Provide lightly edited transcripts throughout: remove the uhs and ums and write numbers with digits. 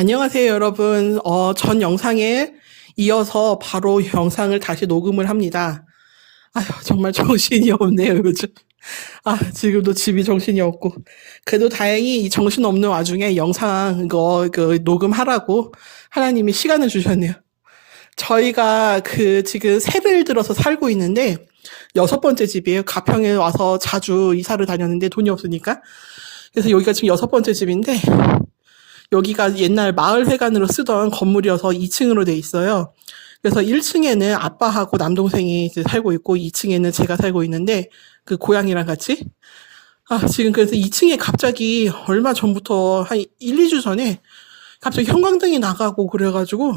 안녕하세요, 여러분. 전 영상에 이어서 바로 영상을 다시 녹음을 합니다. 아휴, 정말 정신이 없네요, 요즘. 지금도 집이 정신이 없고. 그래도 다행히 이 정신없는 와중에 영상 녹음하라고 하나님이 시간을 주셨네요. 저희가 지금 새를 들어서 살고 있는데, 여섯 번째 집이에요. 가평에 와서 자주 이사를 다녔는데 돈이 없으니까. 그래서 여기가 지금 여섯 번째 집인데, 여기가 옛날 마을회관으로 쓰던 건물이어서 2층으로 돼 있어요. 그래서 1층에는 아빠하고 남동생이 이제 살고 있고 2층에는 제가 살고 있는데 그 고양이랑 같이. 지금 그래서 2층에 갑자기 얼마 전부터 한 1, 2주 전에 갑자기 형광등이 나가고 그래가지고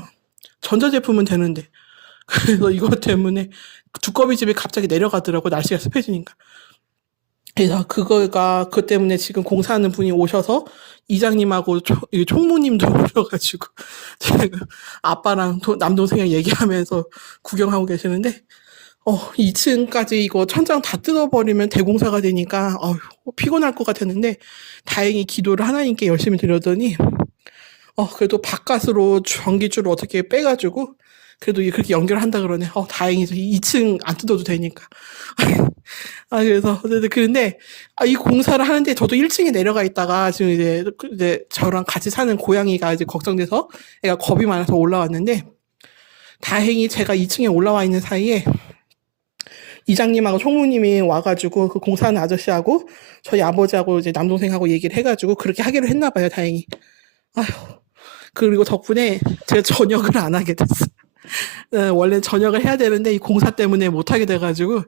전자제품은 되는데 그래서 이것 때문에 두꺼비 집에 갑자기 내려가더라고, 날씨가 습해지니까. 그래서 그 때문에 지금 공사하는 분이 오셔서 이장님하고 이 총무님도 오셔가지고 지금 아빠랑 남동생이랑 얘기하면서 구경하고 계시는데 2층까지 이거 천장 다 뜯어버리면 대공사가 되니까 피곤할 것 같았는데 다행히 기도를 하나님께 열심히 드렸더니 그래도 바깥으로 전기줄을 어떻게 빼가지고 그래도 그렇게 연결한다 그러네. 다행이죠. 2층 안 뜯어도 되니까. 그래서 어쨌든 그런데 이 공사를 하는데 저도 1층에 내려가 있다가 지금 이제 저랑 같이 사는 고양이가 이제 걱정돼서 애가 겁이 많아서 올라왔는데 다행히 제가 2층에 올라와 있는 사이에 이장님하고 총무님이 와가지고 그 공사하는 아저씨하고 저희 아버지하고 이제 남동생하고 얘기를 해가지고 그렇게 하기로 했나 봐요, 다행히. 아휴, 그리고 덕분에 제가 저녁을 안 하게 됐어요. 원래 저녁을 해야 되는데 이 공사 때문에 못 하게 돼가지고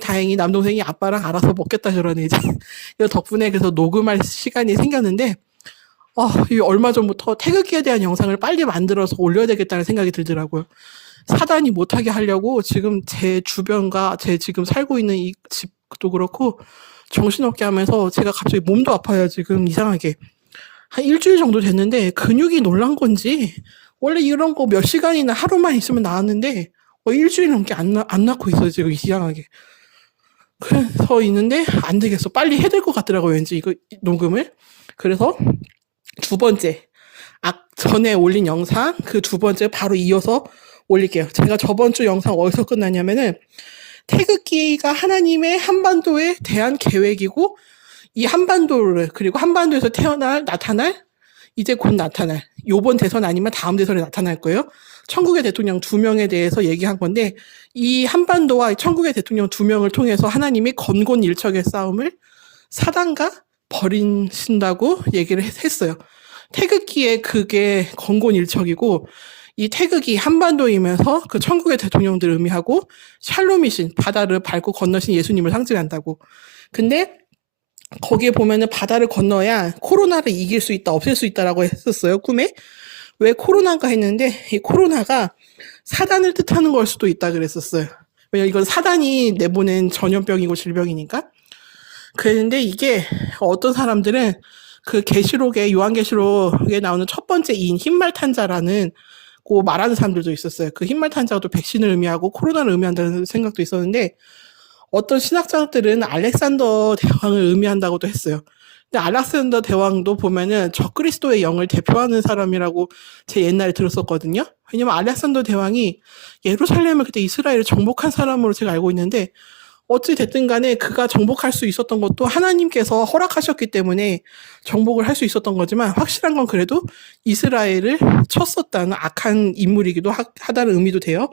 다행히 남동생이 아빠랑 알아서 먹겠다 그러네 이제. 그래서 덕분에 그래서 녹음할 시간이 생겼는데 이 얼마 전부터 태극기에 대한 영상을 빨리 만들어서 올려야 되겠다는 생각이 들더라고요. 사단이 못하게 하려고 지금 제 주변과 제 지금 살고 있는 이 집도 그렇고 정신없게 하면서 제가 갑자기 몸도 아파요, 지금 이상하게. 한 일주일 정도 됐는데 근육이 놀란 건지 원래 이런 거 몇 시간이나 하루만 있으면 나았는데 일주일 넘게 안 낫고 있어요, 지금 이상하게. 그래서 있는데 안 되겠어. 빨리 해야 될 것 같더라고요, 왠지 이거 녹음을. 그래서 두 번째, 전에 올린 영상 그 두 번째 바로 이어서 올릴게요. 제가 저번 주 영상 어디서 끝났냐면은 태극기가 하나님의 한반도에 대한 계획이고 이 한반도를 그리고 한반도에서 나타날 이제 곧 나타날 요번 대선 아니면 다음 대선에 나타날 거예요. 천국의 대통령 2명에 대해서 얘기한 건데 이 한반도와 천국의 대통령 2명을 통해서 하나님이 건곤일척의 싸움을 사단과 벌이신다고 얘기를 했어요. 태극기에 그게 건곤일척이고 이 태극이 한반도이면서 그 천국의 대통령들을 의미하고 샬롬이신 바다를 밟고 건너신 예수님을 상징한다고. 근데 거기에 보면은 바다를 건너야 코로나를 이길 수 있다, 없앨 수 있다라고 했었어요, 꿈에. 왜 코로나가 했는데 이 코로나가 사단을 뜻하는 걸 수도 있다 그랬었어요. 왜냐면 이건 사단이 내보낸 전염병이고 질병이니까. 그랬는데 이게 어떤 사람들은 그 요한계시록에 나오는 첫 번째 이인 흰말탄자라는 고 말하는 사람들도 있었어요. 그 흰말탄자가 또 백신을 의미하고 코로나를 의미한다는 생각도 있었는데 어떤 신학자들은 알렉산더 대왕을 의미한다고도 했어요. 근데 알렉산더 대왕도 보면은 적그리스도의 영을 대표하는 사람이라고 제 옛날에 들었었거든요. 왜냐면 알렉산더 대왕이 예루살렘을 그때 이스라엘을 정복한 사람으로 제가 알고 있는데 어찌 됐든 간에 그가 정복할 수 있었던 것도 하나님께서 허락하셨기 때문에 정복을 할 수 있었던 거지만 확실한 건 그래도 이스라엘을 쳤었다는 악한 인물이기도 하다는 의미도 돼요.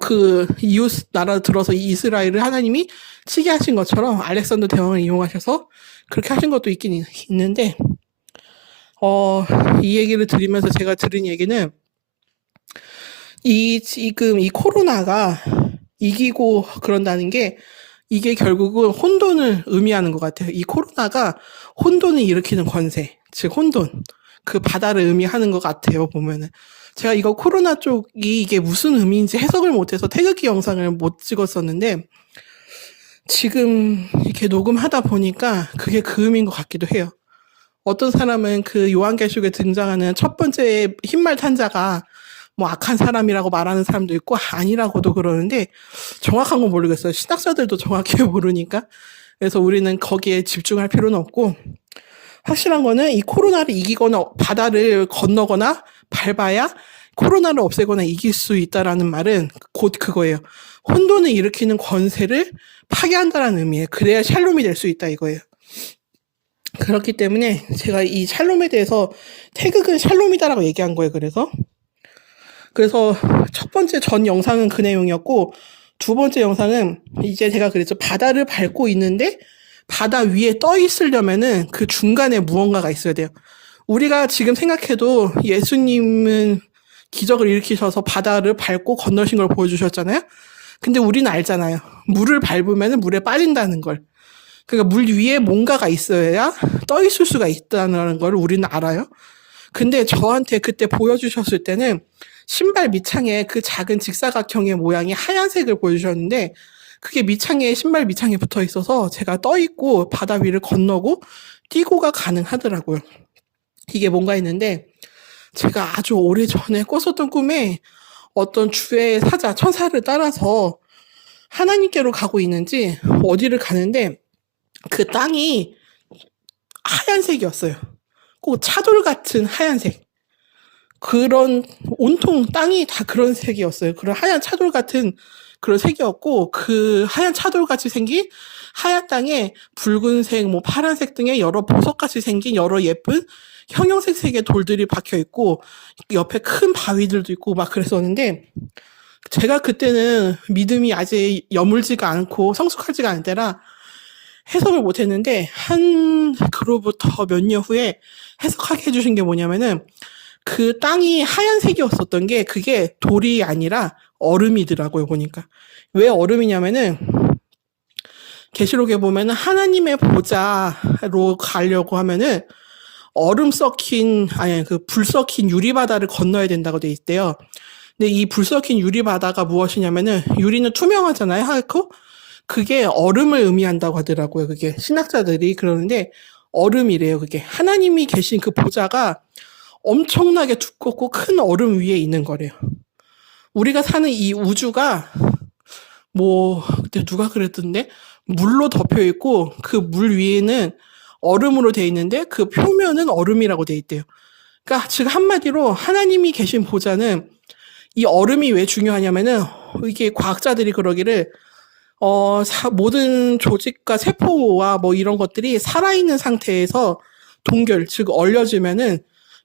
그 이웃 나라 들어서 이 이스라엘을 하나님이 치게 하신 것처럼 알렉산더 대왕을 이용하셔서 그렇게 하신 것도 있긴 있는데 이 얘기를 들으면서 제가 들은 얘기는 지금 이 코로나가 이기고 그런다는 게 이게 결국은 혼돈을 의미하는 것 같아요. 이 코로나가 혼돈을 일으키는 권세, 즉 혼돈, 그 바다를 의미하는 것 같아요, 보면은. 제가 이거 코로나 쪽이 이게 무슨 의미인지 해석을 못해서 태극기 영상을 못 찍었었는데 지금 이렇게 녹음하다 보니까 그게 그 의미인 것 같기도 해요. 어떤 사람은 그 요한계시록에 등장하는 첫 번째 흰말 탄자가 악한 사람이라고 말하는 사람도 있고 아니라고도 그러는데 정확한 건 모르겠어요. 신학자들도 정확히 모르니까. 그래서 우리는 거기에 집중할 필요는 없고 확실한 거는 이 코로나를 이기거나 바다를 건너거나 밟아야 코로나를 없애거나 이길 수 있다라는 말은 곧 그거예요. 혼돈을 일으키는 권세를 파괴한다라는 의미예요. 그래야 샬롬이 될 수 있다 이거예요. 그렇기 때문에 제가 이 샬롬에 대해서 태극은 샬롬이다라고 얘기한 거예요. 그래서 첫 번째 전 영상은 그 내용이었고, 두 번째 영상은 이제 제가 그랬죠. 바다를 밟고 있는데 바다 위에 떠 있으려면은 그 중간에 무언가가 있어야 돼요. 우리가 지금 생각해도 예수님은 기적을 일으키셔서 바다를 밟고 건너신 걸 보여주셨잖아요. 근데 우리는 알잖아요. 물을 밟으면 물에 빠진다는 걸. 그러니까 물 위에 뭔가가 있어야 떠 있을 수가 있다는 걸 우리는 알아요. 근데 저한테 그때 보여주셨을 때는 신발 밑창에 그 작은 직사각형의 모양이 하얀색을 보여주셨는데, 그게 신발 밑창에 붙어 있어서 제가 떠 있고 바다 위를 건너고 뛰고가 가능하더라고요. 이게 뭔가 있는데, 제가 아주 오래전에 꿨었던 꿈에 어떤 주의 사자, 천사를 따라서 하나님께로 가고 있는지 어디를 가는데 그 땅이 하얀색이었어요. 꼭 차돌 같은 하얀색. 그런 온통 땅이 다 그런 색이었어요. 그런 하얀 차돌 같은 그런 색이었고, 그 하얀 차돌 같이 생긴 하얀 땅에 붉은색, 뭐 파란색 등의 여러 보석같이 생긴 여러 예쁜 형형색 색의 돌들이 박혀 있고, 옆에 큰 바위들도 있고 막 그랬었는데, 제가 그때는 믿음이 아직 여물지가 않고 성숙하지가 않을 때라 해석을 못했는데, 그로부터 몇 년 후에 해석하게 해주신 게 뭐냐면은, 그 땅이 하얀색이었었던 게 그게 돌이 아니라 얼음이더라고요, 보니까. 왜 얼음이냐면은 계시록에 보면은 하나님의 보좌로 가려고 하면은 불 썩힌 유리바다를 건너야 된다고 돼 있대요. 근데 이 불 썩힌 유리바다가 무엇이냐면은, 유리는 투명하잖아요, 하얗고. 그게 얼음을 의미한다고 하더라고요. 그게 신학자들이 그러는데 얼음이래요. 그게 하나님이 계신 그 보좌가 엄청나게 두껍고 큰 얼음 위에 있는 거래요. 우리가 사는 이 우주가 그때 누가 그랬던데, 물로 덮여 있고 그 물 위에는 얼음으로 돼 있는데 그 표면은 얼음이라고 돼 있대요. 그러니까 즉 한마디로 하나님이 계신 보좌는, 이 얼음이 왜 중요하냐면은, 이게 과학자들이 그러기를 모든 조직과 세포와 뭐 이런 것들이 살아있는 상태에서 즉 얼려지면은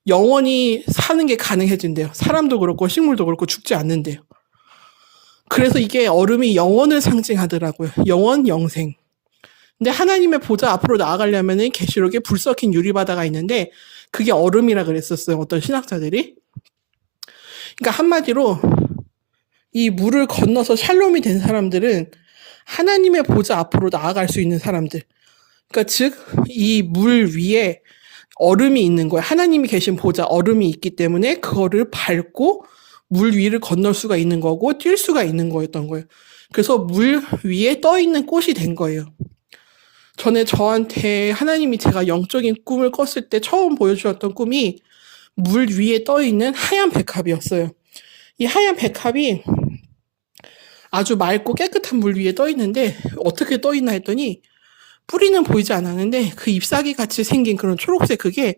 영원히 사는 게 가능해진대요. 사람도 그렇고 식물도 그렇고 죽지 않는데요. 그래서 이게 얼음이 영원을 상징하더라고요. 영원, 영생. 근데 하나님의 보좌 앞으로 나아가려면은 계시록에 불 썩힌 유리바다가 있는데 그게 얼음이라 그랬었어요. 어떤 신학자들이. 그러니까 한마디로 이 물을 건너서 샬롬이 된 사람들은 하나님의 보좌 앞으로 나아갈 수 있는 사람들. 그러니까 즉 이 물 위에 얼음이 있는 거예요. 하나님이 계신 보좌, 얼음이 있기 때문에 그거를 밟고 물 위를 건널 수가 있는 거고 뛸 수가 있는 거였던 거예요. 그래서 물 위에 떠 있는 꽃이 된 거예요. 전에 저한테 하나님이 제가 영적인 꿈을 꿨을 때 처음 보여주셨던 꿈이 물 위에 떠 있는 하얀 백합이었어요. 이 하얀 백합이 아주 맑고 깨끗한 물 위에 떠 있는데, 어떻게 떠 있나 했더니 뿌리는 보이지 않았는데 그 잎사귀 같이 생긴 그런 초록색, 그게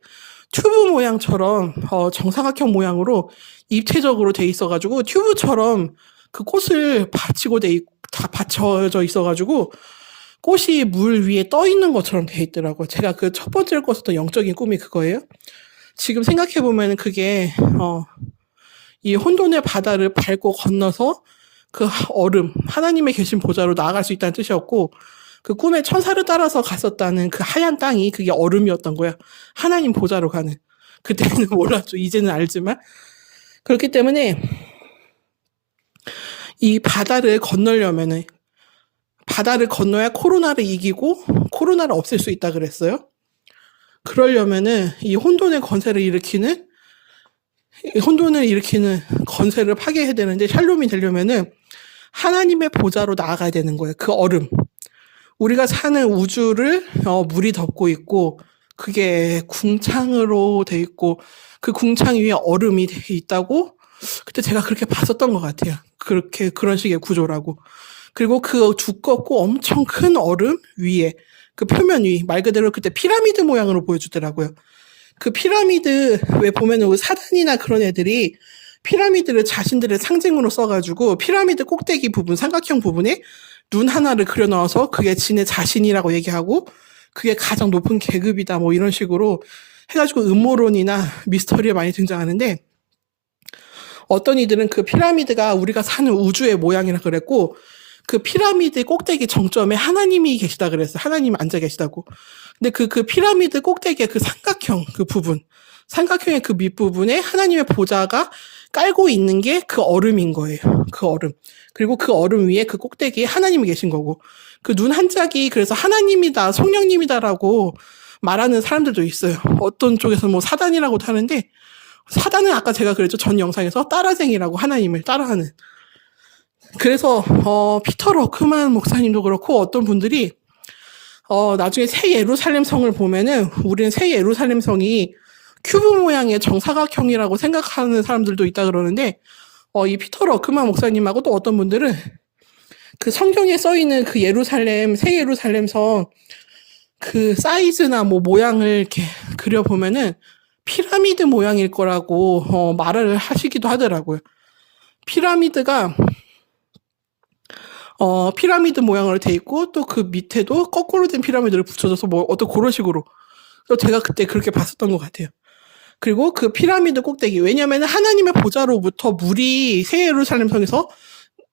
튜브 모양처럼 정사각형 모양으로 입체적으로 돼 있어가지고 튜브처럼 그 꽃을 다 받쳐져 있어가지고 꽃이 물 위에 떠 있는 것처럼 돼 있더라고요. 제가 그 첫 번째로 꿨었던 영적인 꿈이 그거예요. 지금 생각해보면 그게 이 혼돈의 바다를 밟고 건너서 그 얼음, 하나님의 계신 보좌로 나아갈 수 있다는 뜻이었고, 그 꿈에 천사를 따라서 갔었다는 그 하얀 땅이 그게 얼음이었던 거야. 하나님 보좌로 가는. 그때는 몰랐죠. 이제는 알지만. 그렇기 때문에 이 바다를 건너려면은, 바다를 건너야 코로나를 이기고 코로나를 없앨 수 있다 그랬어요. 그러려면은 이 혼돈을 일으키는 건세를 파괴해야 되는데, 샬롬이 되려면은 하나님의 보좌로 나아가야 되는 거예요. 그 얼음. 우리가 사는 우주를 물이 덮고 있고 그게 궁창으로 돼 있고 그 궁창 위에 얼음이 돼 있다고 그때 제가 그렇게 봤었던 것 같아요. 그런 식의 구조라고. 그리고 그 두껍고 엄청 큰 얼음 위에 그 표면 위, 말 그대로 그때 피라미드 모양으로 보여주더라고요. 그 피라미드 왜 보면은 사단이나 그런 애들이 피라미드를 자신들의 상징으로 써가지고 피라미드 꼭대기 부분, 삼각형 부분에 눈 하나를 그려 넣어서 그게 지네 자신이라고 얘기하고 그게 가장 높은 계급이다 뭐 이런 식으로 해가지고 음모론이나 미스터리에 많이 등장하는데, 어떤 이들은 그 피라미드가 우리가 사는 우주의 모양이라 그랬고 그 피라미드 꼭대기 정점에 하나님이 계시다 그랬어요. 하나님이 앉아 계시다고. 근데 그 피라미드 꼭대기의 그 삼각형 그 부분, 삼각형의 그 밑부분에 하나님의 보좌가 깔고 있는 게 그 얼음인 거예요. 그 얼음. 그리고 그 얼음 위에 그 꼭대기에 하나님이 계신 거고, 그 눈 한 짝이 그래서 하나님이다, 성령님이다라고 말하는 사람들도 있어요. 어떤 쪽에서 뭐 사단이라고도 하는데, 사단은 아까 제가 그랬죠. 전 영상에서 따라쟁이라고 하나님을 따라하는. 그래서 피터 러크만 목사님도 그렇고 어떤 분들이 나중에 새 예루살렘 성을 보면은 우리는 새 예루살렘 성이 큐브 모양의 정사각형이라고 생각하는 사람들도 있다 그러는데, 이 피터 러크만 목사님하고 또 어떤 분들은 그 성경에 써 있는 그 예루살렘, 새 예루살렘 성 그 사이즈나 뭐 모양을 이렇게 그려보면은 피라미드 모양일 거라고 말을 하시기도 하더라고요. 피라미드가 피라미드 모양으로 돼 있고 또 그 밑에도 거꾸로 된 피라미드를 붙여줘서 뭐 어떤 그런 식으로. 그래서 제가 그때 그렇게 봤었던 것 같아요. 그리고 그 피라미드 꼭대기, 왜냐면 하나님의 보좌로부터 물이 새 예루살렘 성에서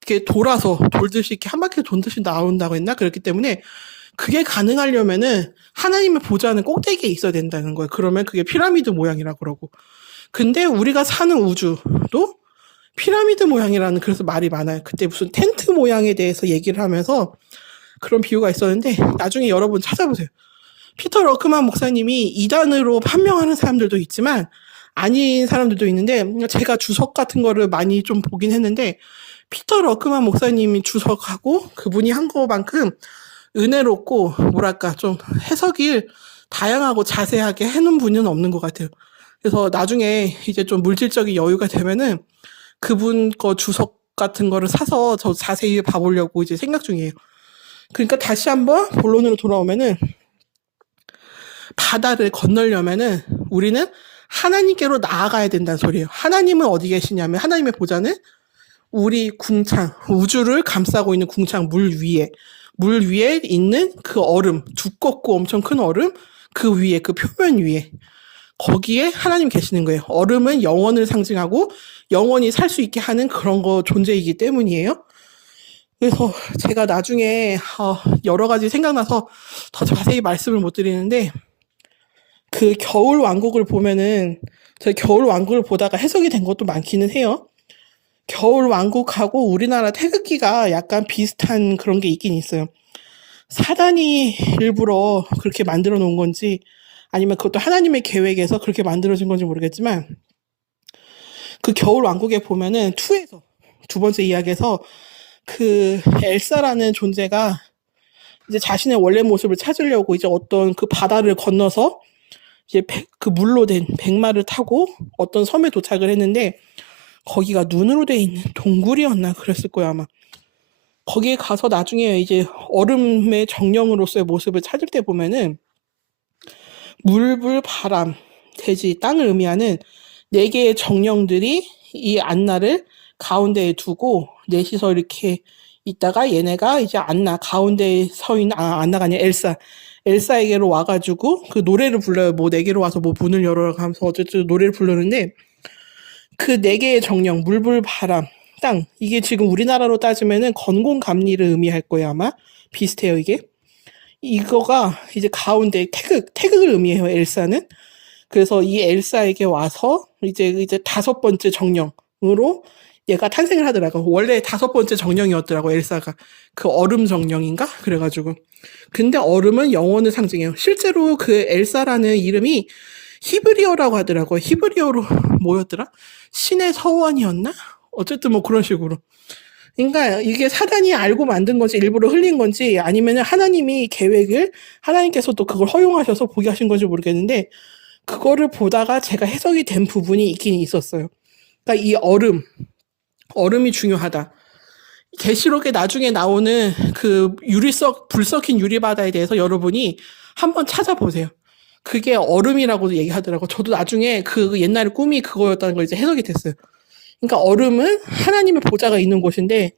이렇게 돌아서 돌듯이 이렇게 한 바퀴 돈듯이 나온다고 했나? 그렇기 때문에 그게 가능하려면은 하나님의 보좌는 꼭대기에 있어야 된다는 거예요. 그러면 그게 피라미드 모양이라고 그러고. 근데 우리가 사는 우주도 피라미드 모양이라는 그래서 말이 많아요. 그때 무슨 텐트 모양에 대해서 얘기를 하면서 그런 비유가 있었는데 나중에 여러분 찾아보세요. 피터 러크만 목사님이 이단으로 판명하는 사람들도 있지만 아닌 사람들도 있는데, 제가 주석 같은 거를 많이 좀 보긴 했는데 피터 러크만 목사님이 주석하고 그분이 한 거만큼 은혜롭고 뭐랄까 좀 해석이 다양하고 자세하게 해놓은 분은 없는 것 같아요. 그래서 나중에 이제 좀 물질적인 여유가 되면은 그분 거 주석 같은 거를 사서 저 자세히 봐보려고 이제 생각 중이에요. 그러니까 다시 한번 본론으로 돌아오면은, 바다를 건너려면은 우리는 하나님께로 나아가야 된다는 소리예요. 하나님은 어디 계시냐면 하나님의 보좌는 우리 궁창, 우주를 감싸고 있는 궁창 물 위에 있는 그 얼음, 두껍고 엄청 큰 얼음, 그 위에, 그 표면 위에, 거기에 하나님 계시는 거예요. 얼음은 영원을 상징하고 영원히 살 수 있게 하는 그런 거 존재이기 때문이에요. 그래서 제가 나중에 여러 가지 생각나서 더 자세히 말씀을 못 드리는데, 그 겨울 왕국을 보면은 제가 겨울 왕국을 보다가 해석이 된 것도 많기는 해요. 겨울 왕국하고 우리나라 태극기가 약간 비슷한 그런 게 있긴 있어요. 사단이 일부러 그렇게 만들어 놓은 건지 아니면 그것도 하나님의 계획에서 그렇게 만들어진 건지 모르겠지만, 그 겨울 왕국에 보면은 2에서 두 번째 이야기에서 그 엘사라는 존재가 이제 자신의 원래 모습을 찾으려고 이제 어떤 그 바다를 건너서 이제 그 물로 된 백마를 타고 어떤 섬에 도착을 했는데, 거기가 눈으로 돼 있는 동굴이었나 그랬을 거야 아마. 거기에 가서 나중에 이제 얼음의 정령으로서의 모습을 찾을 때 보면은 물, 불, 바람, 대지, 땅을 의미하는 4개의 정령들이 이 안나를 가운데에 두고 넷이서 이렇게 있다가 얘네가 이제 안나 가운데에 서 있는, 안나가 아니라 엘사에게로 와가지고 그 노래를 불러요. 뭐 4개로 와서 뭐 문을 열어라 하면서 어쨌든 노래를 부르는데, 그 4개의 정령, 물, 불, 바람, 땅, 이게 지금 우리나라로 따지면은 건공감리를 의미할 거예요 아마. 비슷해요 이게. 이거가 이제 가운데 태극을 의미해요 엘사는. 그래서 이 엘사에게 와서 이제 5번째 정령으로 얘가 탄생을 하더라고. 원래 5번째 정령이었더라고 엘사가. 그 얼음 정령인가 그래가지고. 근데 얼음은 영원을 상징해요. 실제로 그 엘사라는 이름이 히브리어라고 하더라고요. 히브리어로 뭐였더라? 신의 서원이었나? 어쨌든 뭐 그런 식으로. 그러니까 이게 사단이 알고 만든 건지 일부러 흘린 건지 아니면 하나님이 계획을, 하나님께서 또 그걸 허용하셔서 보게 하신 건지 모르겠는데, 그거를 보다가 제가 해석이 된 부분이 있긴 있었어요. 그러니까 이 얼음이 중요하다. 계시록에 나중에 나오는 그 불 섞인 유리바다에 대해서 여러분이 한번 찾아보세요. 그게 얼음이라고도 얘기하더라고. 저도 나중에 그 옛날에 꿈이 그거였다는 걸 이제 해석이 됐어요. 그러니까 얼음은 하나님의 보좌가 있는 곳인데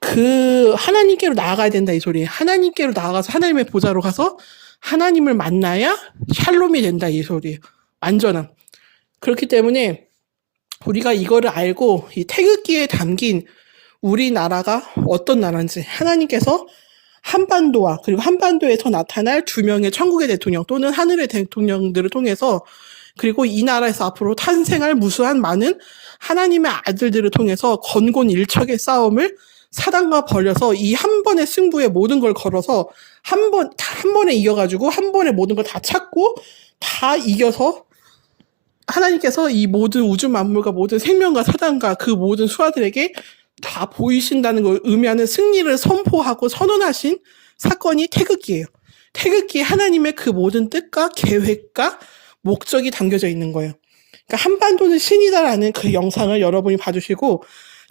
그 하나님께로 나아가야 된다 이 소리예요. 하나님께로 나아가서 하나님의 보좌로 가서 하나님을 만나야 샬롬이 된다 이 소리예요. 완전함. 그렇기 때문에 우리가 이거를 알고 이 태극기에 담긴 우리나라가 어떤 나라인지 하나님께서 한반도와 그리고 한반도에서 나타날 두 명의 천국의 대통령 또는 하늘의 대통령들을 통해서 그리고 이 나라에서 앞으로 탄생할 무수한 많은 하나님의 아들들을 통해서 건곤일척의 싸움을 사단과 벌여서 이 한 번의 승부에 모든 걸 걸어서 한 번에 이겨가지고 한 번에 모든 걸 다 찾고 다 이겨서 하나님께서 이 모든 우주 만물과 모든 생명과 사단과 그 모든 수하들에게 다 보이신다는 걸 의미하는 승리를 선포하고 선언하신 사건이 태극기예요. 태극기에 하나님의 그 모든 뜻과 계획과 목적이 담겨져 있는 거예요. 그러니까 한반도는 신이다라는 그 영상을 여러분이 봐주시고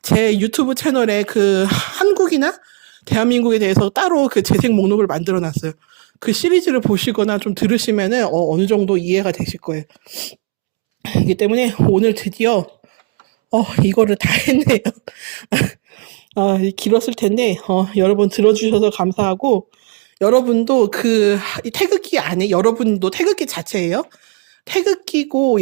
제 유튜브 채널에 그 한국이나 대한민국에 대해서 따로 그 재생 목록을 만들어 놨어요. 그 시리즈를 보시거나 좀 들으시면은 어느 정도 이해가 되실 거예요. 그렇기 때문에 오늘 드디어 이거를 다 했네요. 길었을 텐데 여러분 들어주셔서 감사하고 여러분도 이 태극기 안에 여러분도 태극기 자체예요. 태극기고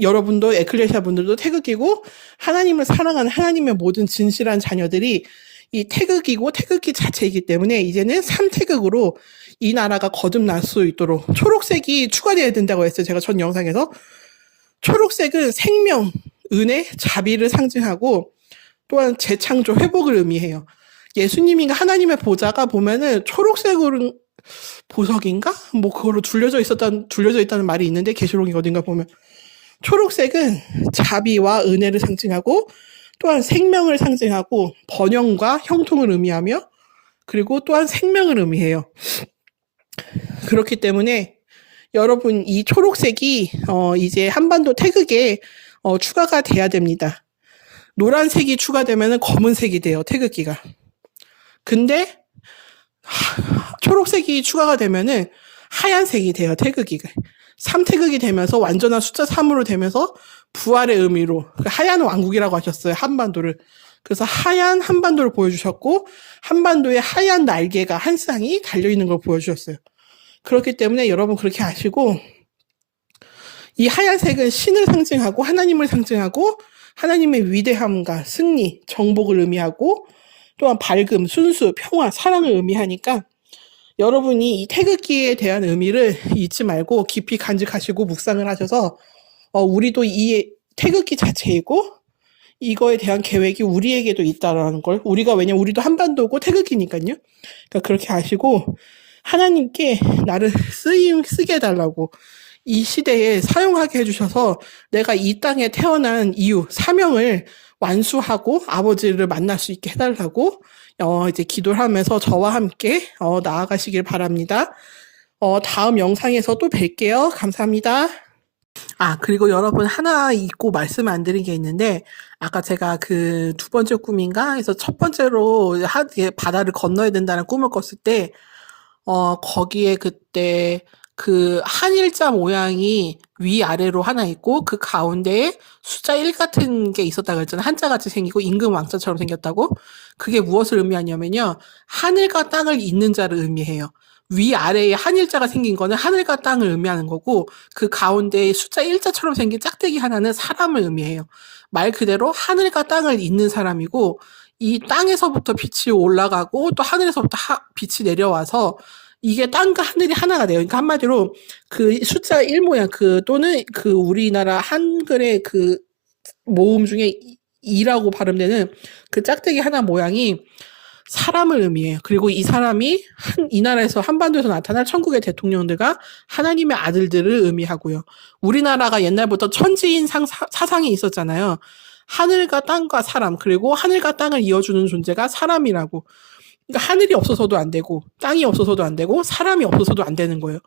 여러분도 에클레시아 분들도 태극기고 하나님을 사랑하는 하나님의 모든 진실한 자녀들이 이 태극이고 태극기 자체이기 때문에 이제는 3태극으로 이 나라가 거듭날 수 있도록 초록색이 추가되어야 된다고 했어요. 제가 전 영상에서 초록색은 생명, 은혜, 자비를 상징하고 또한 재창조, 회복을 의미해요. 예수님인가 하나님의 보좌가 보면은 초록색으로 보석인가? 뭐 그걸로 둘려져 있다는 말이 있는데 계시록이 어딘가 보면 초록색은 자비와 은혜를 상징하고 또한 생명을 상징하고 번영과 형통을 의미하며 그리고 또한 생명을 의미해요. 그렇기 때문에 여러분 이 초록색이 이제 한반도 태극에 추가가 돼야 됩니다. 노란색이 추가되면 검은색이 돼요. 태극기가. 근데 초록색이 추가가 되면은 하얀색이 돼요. 태극기가. 3태극이 되면서 완전한 숫자 3으로 되면서 부활의 의미로 하얀 왕국이라고 하셨어요. 한반도를. 그래서 하얀 한반도를 보여주셨고 한반도에 하얀 날개가 한 쌍이 달려있는 걸 보여주셨어요. 그렇기 때문에 여러분 그렇게 아시고 이 하얀색은 신을 상징하고 하나님을 상징하고 하나님의 위대함과 승리, 정복을 의미하고 또한 밝음, 순수, 평화, 사랑을 의미하니까 여러분이 이 태극기에 대한 의미를 잊지 말고 깊이 간직하시고 묵상을 하셔서 우리도 이 태극기 자체이고 이거에 대한 계획이 우리에게도 있다라는 걸 왜냐면 우리도 한반도고 태극기니까요. 그러니까 그렇게 아시고 하나님께 나를 쓰게 해달라고 이 시대에 사용하게 해주셔서 내가 이 땅에 태어난 이유, 사명을 완수하고 아버지를 만날 수 있게 해달라고 이제 기도를 하면서 저와 함께 나아가시길 바랍니다. 다음 영상에서 또 뵐게요. 감사합니다. 그리고 여러분 하나 잊고 말씀 안 드린 게 있는데 아까 제가 그 두 번째 꿈인가 해서 첫 번째로 바다를 건너야 된다는 꿈을 꿨을 때 거기에 그때 그 한일자 모양이 위아래로 하나 있고 그 가운데에 숫자 1 같은 게 있었다고 했잖아요. 한자같이 생기고 임금 왕자처럼 생겼다고. 그게 무엇을 의미하냐면요. 하늘과 땅을 잇는 자를 의미해요. 위아래에 한일자가 생긴 거는 하늘과 땅을 의미하는 거고 그 가운데에 숫자 1자처럼 생긴 짝대기 하나는 사람을 의미해요. 말 그대로 하늘과 땅을 잇는 사람이고 이 땅에서부터 빛이 올라가고 또 하늘에서부터 빛이 내려와서 이게 땅과 하늘이 하나가 돼요. 그러니까 한마디로 그 숫자 1 모양 또는 그 우리나라 한글의 그 모음 중에 이라고 발음되는 그 짝대기 하나 모양이 사람을 의미해요. 그리고 이 사람이 이 나라에서 한반도에서 나타날 천국의 대통령들과 하나님의 아들들을 의미하고요. 우리나라가 옛날부터 천지인 사상이 있었잖아요. 하늘과 땅과 사람 그리고 하늘과 땅을 이어주는 존재가 사람이라고. 그러니까 하늘이 없어서도 안 되고 땅이 없어서도 안 되고 사람이 없어서도 안 되는 거예요.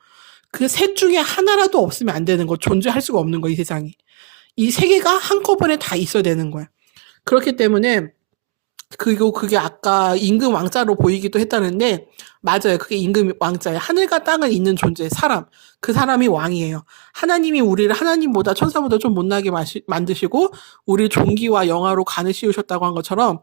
그 셋 중에 하나라도 없으면 안 되는 거. 존재할 수가 없는 거 이 세상에. 이 세 개가 한꺼번에 다 있어야 되는 거야. 그렇기 때문에 그리고 그게 아까 임금 왕자로 보이기도 했다는데 맞아요. 그게 임금 왕자예요. 하늘과 땅을 잇는 존재, 사람. 그 사람이 왕이에요. 하나님이 우리를 하나님보다 천사보다 좀 못나게 만드시고 우리 종기와 영화로 간을 씌우셨다고 한 것처럼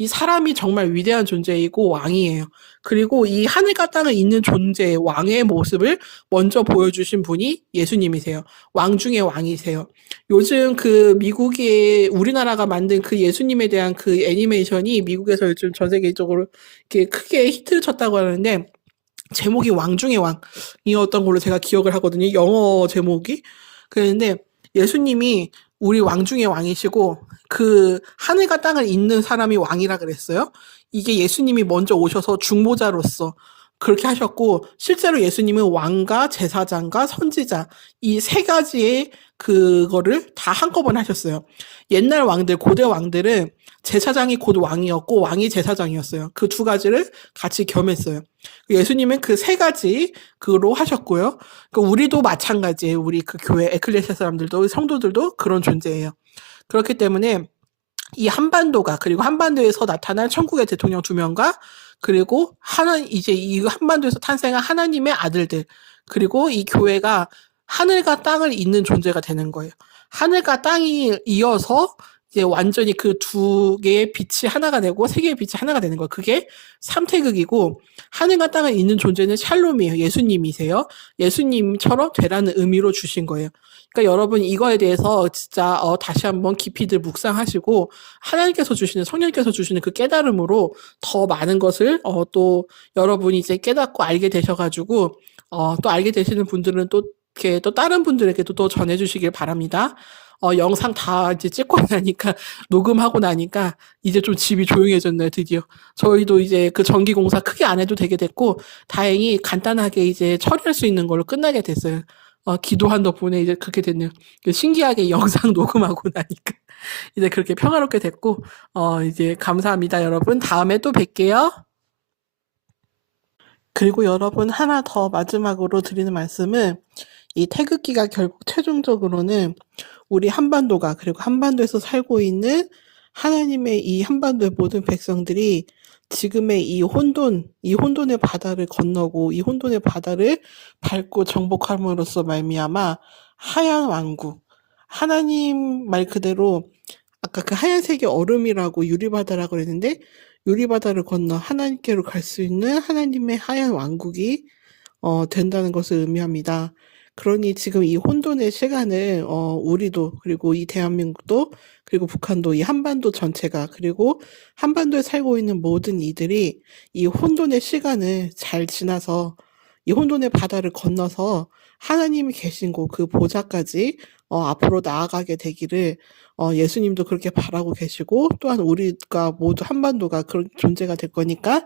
이 사람이 정말 위대한 존재이고 왕이에요. 그리고 이 하늘과 땅을 잇는 존재, 왕의 모습을 먼저 보여주신 분이 예수님이세요. 왕 중의 왕이세요. 요즘 그 미국의 우리나라가 만든 그 예수님에 대한 그 애니메이션이 미국에서 요즘 전 세계적으로 이렇게 크게 히트를 쳤다고 하는데 제목이 왕 중의 왕이었던 걸로 제가 기억을 하거든요. 영어 제목이. 그랬는데 예수님이 우리 왕 중의 왕이시고 그 하늘과 땅을 잇는 사람이 왕이라 그랬어요. 이게 예수님이 먼저 오셔서 중보자로서 그렇게 하셨고 실제로 예수님은 왕과 제사장과 선지자 이 세 가지의 그거를 다 한꺼번에 하셨어요. 옛날 왕들, 고대 왕들은 제사장이 곧 왕이었고 왕이 제사장이었어요. 그 두 가지를 같이 겸했어요. 예수님은 그 세 가지 그로 하셨고요. 우리도 마찬가지예요. 우리 그 교회 에클레시아 사람들도 성도들도 그런 존재예요. 그렇기 때문에 이 한반도가 그리고 한반도에서 나타날 천국의 대통령 2명과 그리고 이제 이 한반도에서 탄생한 하나님의 아들들 그리고 이 교회가 하늘과 땅을 잇는 존재가 되는 거예요. 하늘과 땅이 이어서 이제 완전히 그 두 개의 빛이 하나가 되고 세 개의 빛이 하나가 되는 거예요. 그게 삼태극이고 하늘과 땅을 잇는 존재는 샬롬이에요. 예수님이세요. 예수님처럼 되라는 의미로 주신 거예요. 그러니까 여러분 이거에 대해서 진짜 다시 한번 깊이들 묵상하시고 하나님께서 주시는 성령께서 주시는 그 깨달음으로 더 많은 것을 또 여러분이 이제 깨닫고 알게 되셔가지고 또 알게 되시는 분들은 또 이렇게 또 다른 분들에게도 또 전해주시길 바랍니다. 영상 다 이제 찍고 나니까 녹음하고 나니까 이제 좀 집이 조용해졌네요, 드디어. 저희도 이제 그 전기공사 크게 안 해도 되게 됐고 다행히 간단하게 이제 처리할 수 있는 걸로 끝나게 됐어요. 기도한 덕분에 이제 그렇게 됐네요. 신기하게 영상 녹음하고 나니까 이제 그렇게 평화롭게 됐고 이제 감사합니다, 여러분. 다음에 또 뵐게요. 그리고 여러분 하나 더 마지막으로 드리는 말씀은 이 태극기가 결국 최종적으로는 우리 한반도가 그리고 한반도에서 살고 있는 하나님의 이 한반도의 모든 백성들이 지금의 이 혼돈의 바다를 건너고 이 혼돈의 바다를 밟고 정복함으로써 말미암아 하얀 왕국, 하나님 말 그대로 아까 그 하얀색이 얼음이라고 유리바다라고 그랬는데 유리바다를 건너 하나님께로 갈 수 있는 하나님의 하얀 왕국이 된다는 것을 의미합니다. 그러니 지금 이 혼돈의 시간을 우리도 그리고 이 대한민국도 그리고 북한도 이 한반도 전체가 그리고 한반도에 살고 있는 모든 이들이 이 혼돈의 시간을 잘 지나서 이 혼돈의 바다를 건너서 하나님이 계신 곳 그 보좌까지 앞으로 나아가게 되기를 예수님도 그렇게 바라고 계시고 또한 우리가 모두 한반도가 그런 존재가 될 거니까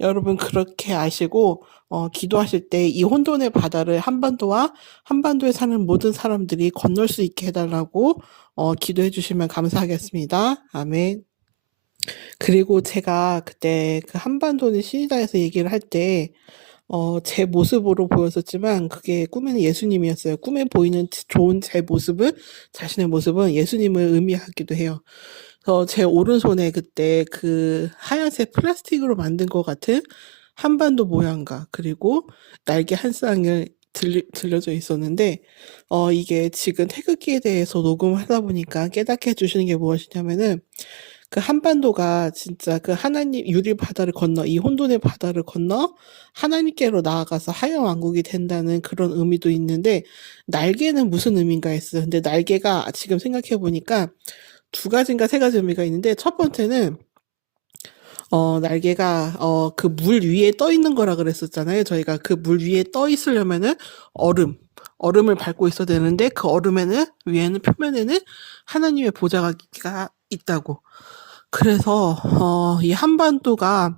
여러분 그렇게 아시고 기도하실 때 이 혼돈의 바다를 한반도와 한반도에 사는 모든 사람들이 건널 수 있게 해달라고 기도해 주시면 감사하겠습니다. 아멘. 그리고 제가 그때 그 한반도는 신이다에서 얘기를 할 때 제 모습으로 보였었지만 그게 꿈에는 예수님이었어요. 꿈에 보이는 좋은 제 모습은 자신의 모습은 예수님을 의미하기도 해요. 그래서 제 오른손에 그때 그 하얀색 플라스틱으로 만든 것 같은 한반도 모양과 그리고 날개 한 쌍을 들려져 있었는데 이게 지금 태극기에 대해서 녹음을 하다 보니까 깨닫게 해주시는 게 무엇이냐면은 그 한반도가 진짜 그 하나님 유리 바다를 건너 이 혼돈의 바다를 건너 하나님께로 나아가서 하얀 왕국이 된다는 그런 의미도 있는데 날개는 무슨 의미인가 했어요. 근데 날개가 지금 생각해 보니까 2가지인가 3가지 의미가 있는데 첫 번째는 날개가 그 물 위에 떠 있는 거라 그랬었잖아요. 저희가 그 물 위에 떠 있으려면은 얼음을 밟고 있어야 되는데 그 얼음에는 위에는 표면에는 하나님의 보좌가 있다고. 그래서 이 한반도가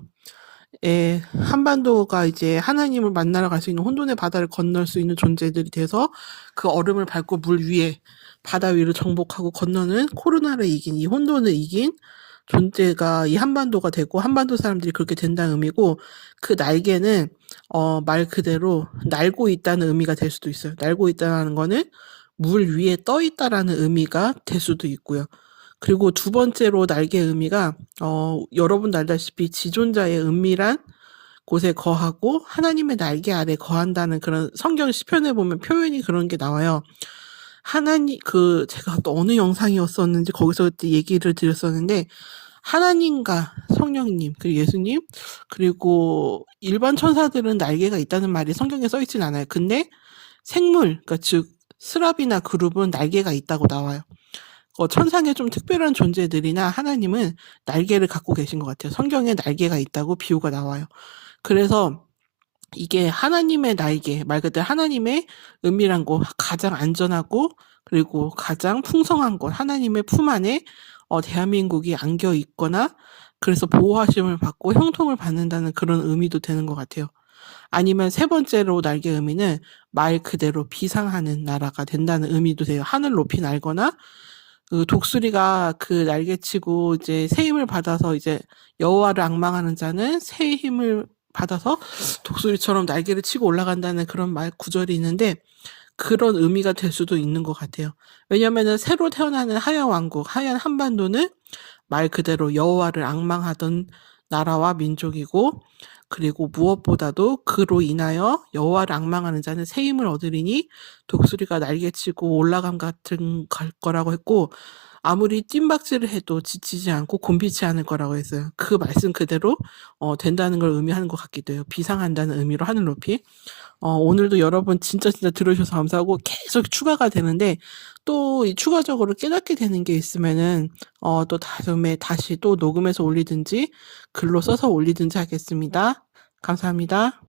이제 하나님을 만나러 갈 수 있는 혼돈의 바다를 건널 수 있는 존재들이 돼서 그 얼음을 밟고 물 위에 바다 위를 정복하고 건너는 코로나를 이긴 이 혼돈을 이긴 존재가 이 한반도가 되고 한반도 사람들이 그렇게 된다는 의미고 그 날개는 말 그대로 날고 있다는 의미가 될 수도 있어요. 날고 있다는 거는 물 위에 떠 있다라는 의미가 될 수도 있고요. 그리고 두 번째로 날개 의미가 여러분도 알다시피 지존자의 은밀한 곳에 거하고 하나님의 날개 아래 거한다는 그런 성경 시편에 보면 표현이 그런 게 나와요. 제가 또 어느 영상이었었는지 거기서 그때 얘기를 드렸었는데, 하나님과 성령님, 그리고 예수님, 그리고 일반 천사들은 날개가 있다는 말이 성경에 써 있진 않아요. 근데 생물, 그러니까 즉 스랍이나 그룹은 날개가 있다고 나와요. 천상의 좀 특별한 존재들이나 하나님은 날개를 갖고 계신 것 같아요. 성경에 날개가 있다고 비유가 나와요. 그래서 이게 하나님의 날개, 말 그대로 하나님의 은밀한 곳, 가장 안전하고 그리고 가장 풍성한 곳, 하나님의 품 안에 대한민국이 안겨 있거나 그래서 보호하심을 받고 형통을 받는다는 그런 의미도 되는 것 같아요. 아니면 세 번째로 날개 의미는 말 그대로 비상하는 나라가 된다는 의미도 돼요. 하늘 높이 날거나 그 독수리가 그 날개치고 이제 새 힘을 받아서 이제 여호와를 앙망하는 자는 새 힘을 받아서 독수리처럼 날개를 치고 올라간다는 그런 말 구절이 있는데, 그런 의미가 될 수도 있는 것 같아요. 왜냐면은 새로 태어나는 하얀 왕국, 하얀 한반도는 말 그대로 여호와를 앙망하던 나라와 민족이고, 그리고 무엇보다도 그로 인하여 여호와를 앙망하는 자는 새 힘을 얻으리니 독수리가 날개치고 올라감 같은 갈 거라고 했고, 아무리 찐박질을 해도 지치지 않고 곤비치 않을 거라고 했어요. 그 말씀 그대로 된다는 걸 의미하는 것 같기도 해요. 비상한다는 의미로 하늘 높이. 오늘도 여러분 진짜 들어주셔서 감사하고, 계속 추가가 되는데 또 이 추가적으로 깨닫게 되는 게 있으면은 또 다음에 다시 또 녹음해서 올리든지 글로 써서 올리든지 하겠습니다. 감사합니다.